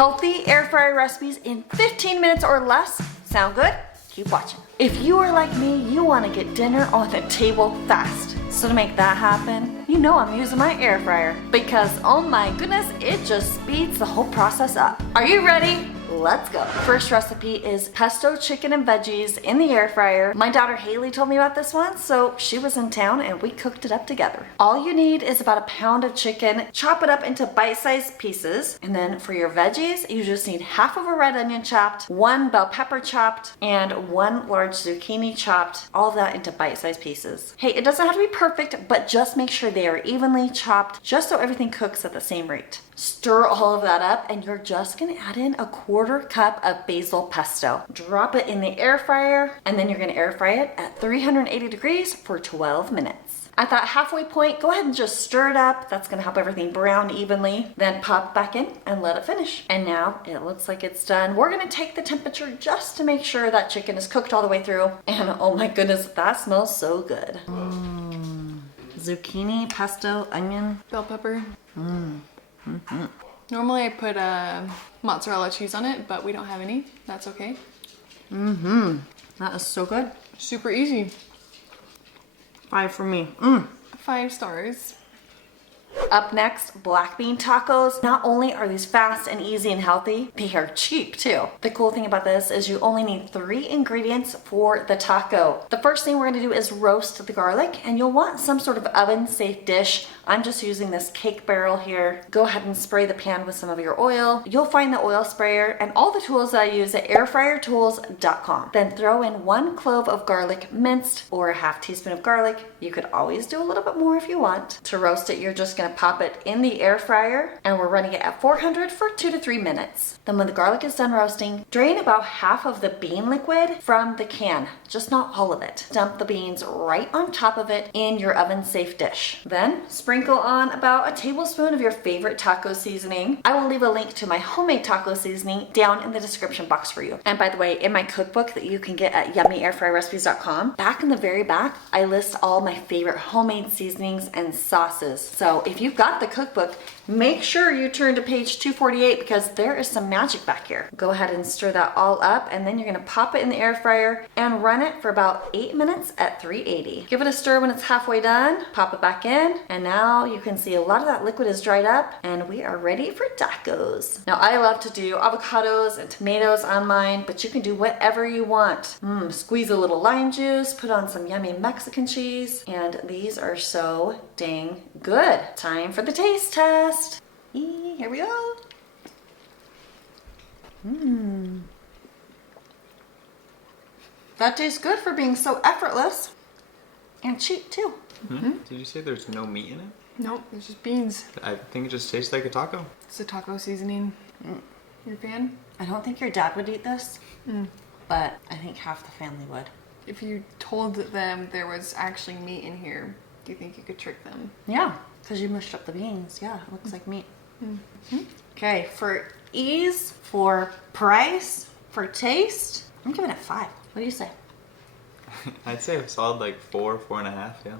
Healthy air fryer recipes in 15 minutes or less. Sound good? Keep watching. If you are like me, you want to get dinner on the table fast. So to make that happen, you know I'm using my air fryer because oh my goodness, it just speeds the whole process up. Are you ready? Let's go. First recipe is pesto chicken and veggies in the air fryer. My daughter Haley told me about this one, so she was in town and we cooked it up together. All you need is about a pound of chicken. Chop it up into bite-sized pieces. And then for your veggies, you just need half of a red onion chopped, one bell pepper chopped, and one large zucchini chopped. All of that into bite-sized pieces. Hey, it doesn't have to be perfect, but just make sure they are evenly chopped just so everything cooks at the same rate. Stir all of that up and you're just gonna add in a quarter cup of basil pesto. Drop it in the air fryer and then you're gonna air fry it at 380 degrees for 12 minutes. At that halfway point, go ahead and just stir it up. That's gonna help everything brown evenly. Then pop back in and let it finish. And now it looks like it's done. We're gonna take the temperature just to make sure that chicken is cooked all the way through. And oh my goodness, that smells so good. Zucchini, pesto, onion. Bell pepper. Normally I put mozzarella cheese on it, but we don't have any. That's okay. That is so good. Super easy. 5 for me. 5 stars. Up next, black bean tacos. Not only are these fast and easy and healthy, they are cheap too. The cool thing about this is you only need 3 ingredients for the taco. The first thing we're gonna do is roast the garlic, and you'll want some sort of oven-safe dish. I'm just using this cake barrel here. Go ahead and spray the pan with some of your oil. You'll find the oil sprayer and all the tools that I use at airfryertools.com. Then throw in 1 clove of garlic minced or a half teaspoon of garlic. You could always do a little bit more if you want. To roast it, you're just gonna pop it in the air fryer and we're running it at 400 for 2 to 3 minutes. Then when the garlic is done roasting, drain about half of the bean liquid from the can, just not all of it. Dump the beans right on top of it in your oven-safe dish. Then sprinkle on about a tablespoon of your favorite taco seasoning. I will leave a link to my homemade taco seasoning down in the description box for you. And by the way, in my cookbook that you can get at yummyairfryrecipes.com, back in the very back, I list all my favorite homemade seasonings and sauces. So if you've got the cookbook, make sure you turn to page 248 because there is some magic back here. Go ahead and stir that all up and then you're gonna pop it in the air fryer and run it for about 8 minutes at 380. Give it a stir when it's halfway done, pop it back in, and now you can see a lot of that liquid is dried up and we are ready for tacos. Now I love to do avocados and tomatoes on mine, but you can do whatever you want. Squeeze a little lime juice, put on some yummy Mexican cheese, and these are so dang good. Time for the taste test. Here we go. That tastes good for being so effortless and cheap too. Did you say there's no meat in it? Nope, it's just beans. I think it just tastes like a taco. It's a taco seasoning. You're a fan? I don't think your dad would eat this, but I think half the family would. If you told them there was actually meat in here, do you think you could trick them? Yeah, because you mushed up the beans. Yeah, it looks like meat. Okay, for ease, for price, for taste, I'm giving it 5. What do you say? I'd say a solid like 4, 4.5, yeah.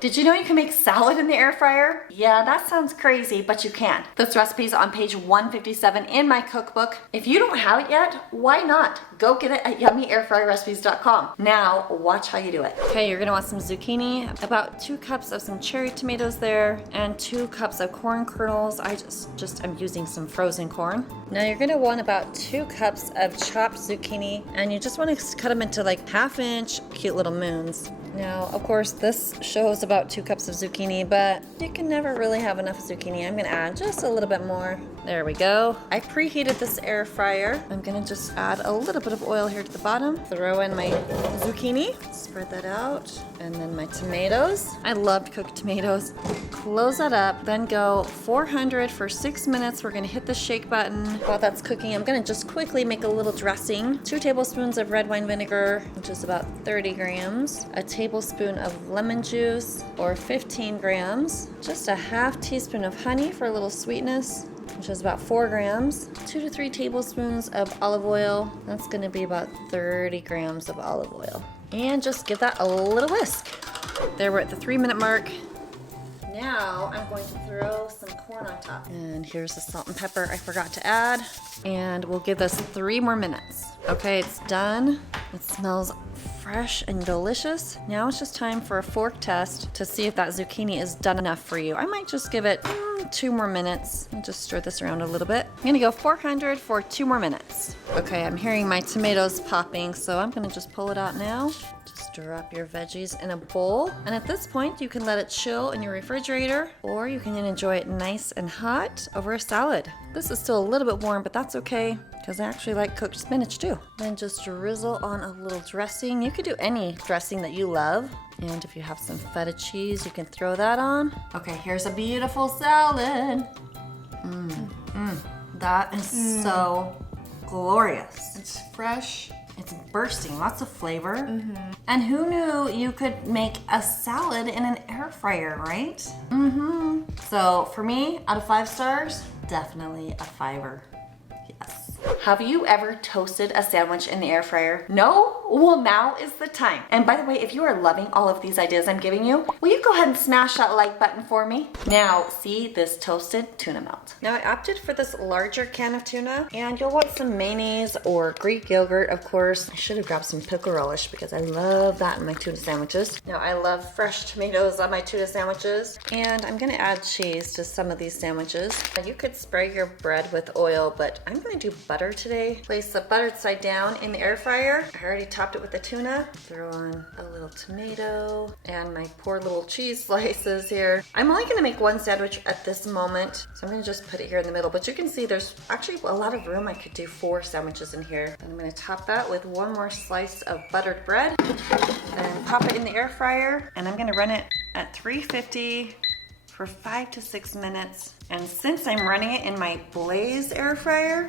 Did you know you can make salad in the air fryer? Yeah, that sounds crazy, but you can. This recipe is on page 157 in my cookbook. If you don't have it yet, why not? Go get it at yummyairfryrecipes.com. Now, watch how you do it. Okay, you're gonna want some zucchini, about 2 cups of some cherry tomatoes there, and 2 cups of corn kernels. I'm using some frozen corn. Now you're gonna want about 2 cups of chopped zucchini, and you just wanna cut them into like 1/2-inch cute little moons. Now, of course, this shows about 2 cups of zucchini, but you can never really have enough zucchini. I'm gonna add just a little bit more. There we go. I preheated this air fryer. I'm gonna just add a little bit of oil here to the bottom. Throw in my zucchini, spread that out, and then my tomatoes. I love cooked tomatoes. Close that up, then go 400 for 6 minutes. We're gonna hit the shake button. While that's cooking, I'm gonna just quickly make a little dressing. 2 tablespoons of red wine vinegar, which is about 30 grams. A tablespoon of lemon juice, or 15 grams. Just a 1/2 teaspoon of honey for a little sweetness, which is about 4 grams. 2 to 3 tablespoons of olive oil. That's gonna be about 30 grams of olive oil. And just give that a little whisk. There, we're at the 3-minute mark. Now I'm going to throw throw some corn on top. And here's the salt and pepper I forgot to add. And we'll give this 3 more minutes. Okay, it's done. It smells fresh and delicious. Now it's just time for a fork test to see if that zucchini is done enough for you. I might just give it 2 more minutes. I'll just stir this around a little bit. I'm gonna go 400 for 2 more minutes. Okay, I'm hearing my tomatoes popping, so I'm gonna just pull it out now. Just drop your veggies in a bowl. And at this point, you can let it chill in your refrigerator, or you can enjoy it nice and hot over a salad. This is still a little bit warm, but that's okay, because I actually like cooked spinach too. Then just drizzle on a little dressing. You could do any dressing that you love. And if you have some feta cheese, you can throw that on. Okay, here's a beautiful salad. That is so glorious. It's fresh. It's bursting, lots of flavor. And who knew you could make a salad in an air fryer, right? So for me, out of 5 stars, definitely a 5er. Yes. Have you ever toasted a sandwich in the air fryer? No? Well, now is the time. And by the way, if you are loving all of these ideas I'm giving you, will you go ahead and smash that like button for me? Now, see this toasted tuna melt. Now I opted for this larger can of tuna, and you'll want some mayonnaise or Greek yogurt, of course. I should have grabbed some pickle relish because I love that in my tuna sandwiches. Now I love fresh tomatoes on my tuna sandwiches, and I'm gonna add cheese to some of these sandwiches. Now, you could spray your bread with oil, but I'm gonna do butter today. Place the buttered side down in the air fryer. I already topped it with the tuna. Throw on a little tomato and my poor little cheese slices here. I'm only gonna make 1 sandwich at this moment, so I'm gonna just put it here in the middle. But you can see there's actually a lot of room. I could do 4 sandwiches in here. And I'm gonna top that with 1 more slice of buttered bread and pop it in the air fryer. And I'm gonna run it at 350 for 5 to 6 minutes. And since I'm running it in my Blaze air fryer,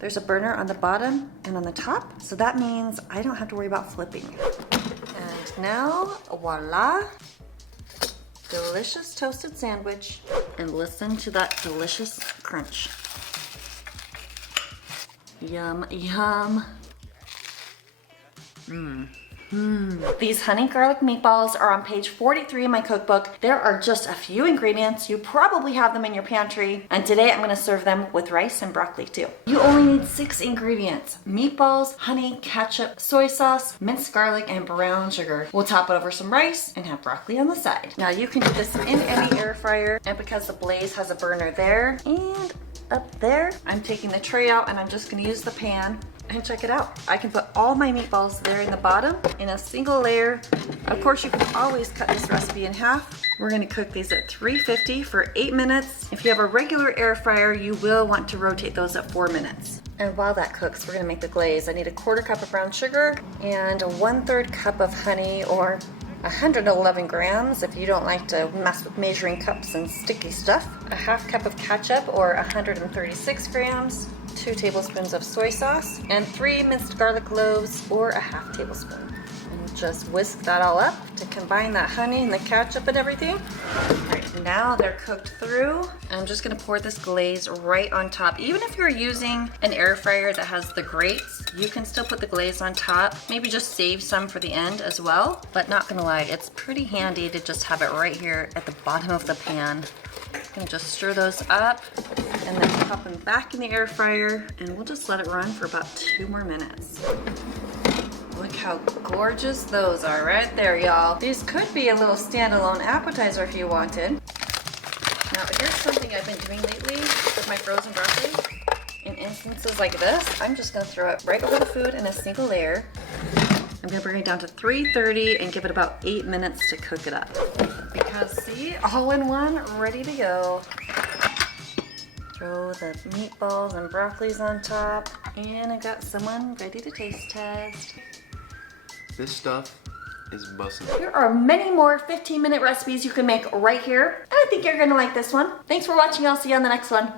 there's a burner on the bottom and on the top, so that means I don't have to worry about flipping. And now, voila, delicious toasted sandwich. And listen to that delicious crunch. Yum, yum. These honey garlic meatballs are on page 43 in my cookbook. There are just a few ingredients. You probably have them in your pantry. And today I'm gonna serve them with rice and broccoli too. You only need 6 ingredients: meatballs, honey, ketchup, soy sauce, minced garlic, and brown sugar. We'll top it over some rice and have broccoli on the side. Now you can do this in any air fryer, and because the Blaze has a burner there and up there, I'm taking the tray out and I'm just gonna use the pan. And check it out. I can put all my meatballs there in the bottom in a single layer. Of course, you can always cut this recipe in half. We're gonna cook these at 350 for 8 minutes. If you have a regular air fryer, you will want to rotate those at 4 minutes. And while that cooks, we're gonna make the glaze. I need a 1/4 cup of brown sugar and a 1/3 cup of honey, or 111 grams if you don't like to mess with measuring cups and sticky stuff. A 1/2 cup of ketchup, or 136 grams. 2 tablespoons of soy sauce, and 3 minced garlic cloves, or a 1/2 tablespoon. And just whisk that all up to combine that honey and the ketchup and everything. Right, now they're cooked through. I'm just gonna pour this glaze right on top. Even if you're using an air fryer that has the grates, you can still put the glaze on top. Maybe just save some for the end as well. But not gonna lie, it's pretty handy to just have it right here at the bottom of the pan. Gonna just stir those up and then pop them back in the air fryer, and we'll just let it run for about 2 more minutes. Look how gorgeous those are right there, y'all. These could be a little standalone appetizer if you wanted. Now, here's something I've been doing lately with my frozen broccoli. In instances like this, I'm just gonna throw it right over the food in a single layer. I'm gonna bring it down to 330 and give it about 8 minutes to cook it up. Because see, all in one, ready to go. Throw the meatballs and broccolis on top, and I got someone ready to taste test. This stuff is bussin'. There are many more 15-minute recipes you can make right here, and I think you're gonna like this one. Thanks for watching. I'll see you on the next one.